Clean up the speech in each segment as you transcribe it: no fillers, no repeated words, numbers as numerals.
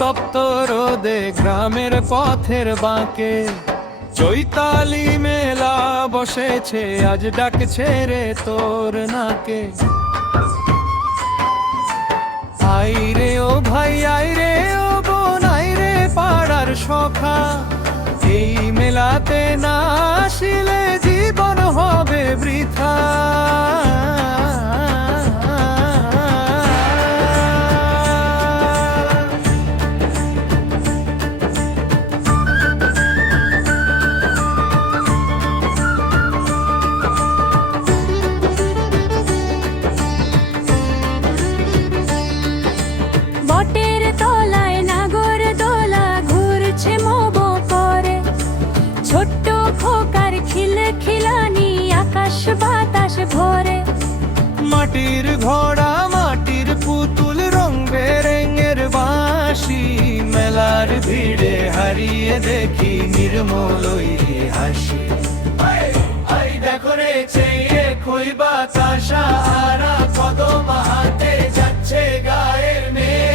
তপ্ত রোদে গ্রামের পথের বাঁকে চৈতালি মেলা বসেছে, আজ ডাকছে রে তোর নাকে। আইরে ও ভাই আইরে ও বোন আইরে পাড়ার সখা, এই মেলাতে না আসিলে জীবন হবে বৃথা। মাটির ঘোড়া মাটির পুতুল রং বেরঙের বাঁশি, মেলার ভিড়ে হারিয়ে দেখি নির্মল হাসি। দেখো রে চেয়ে খই বাতাসা হারা কদম হাতে যাচ্ছে গায়ের মেয়ে,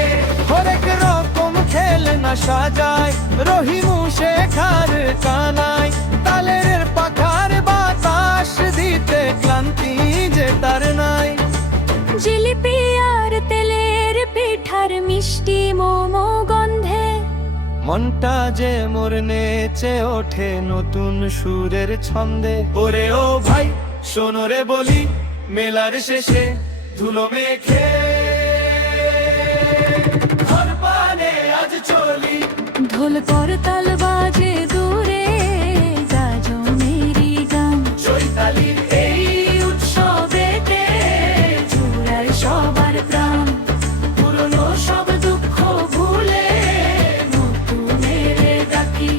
হরেক রকম খেলনা সাজায় রহিমু শেখার কানায়, তালের পাখার বাতাস দিতে ক্লান্তি যে তার নাই। জিলিপি আর তেলের পিঠার মিষ্টি মোমো গন্ধে মনটা যে মোর নেচে ওঠে নতুন সুরের ছন্দে। ওরে ও ভাই শোনো রে বলি, মেলার শেষে ধুলো মেখে ঘর পানে আজ চলি। ঢোল করতাল বাজে দূরে গাজনেরি গান, চৈতালির এই উৎসবেতে জুড়ায় সবার প্রাণ। পুরনো সব দুঃখ ভুলে নতুনের ডাকি,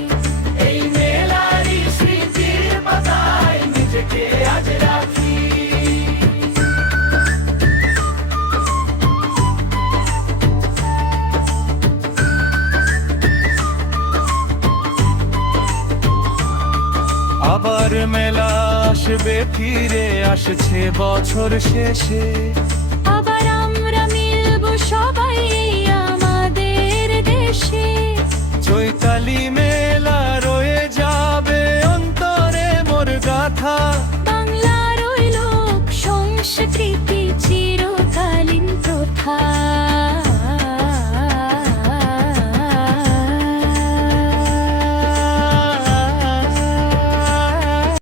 এই মেলারই স্মৃতির পাতায় নিজেকে আজ রাখি। আবার মেলা আসবে ফিরে আসছে বছর শেষে,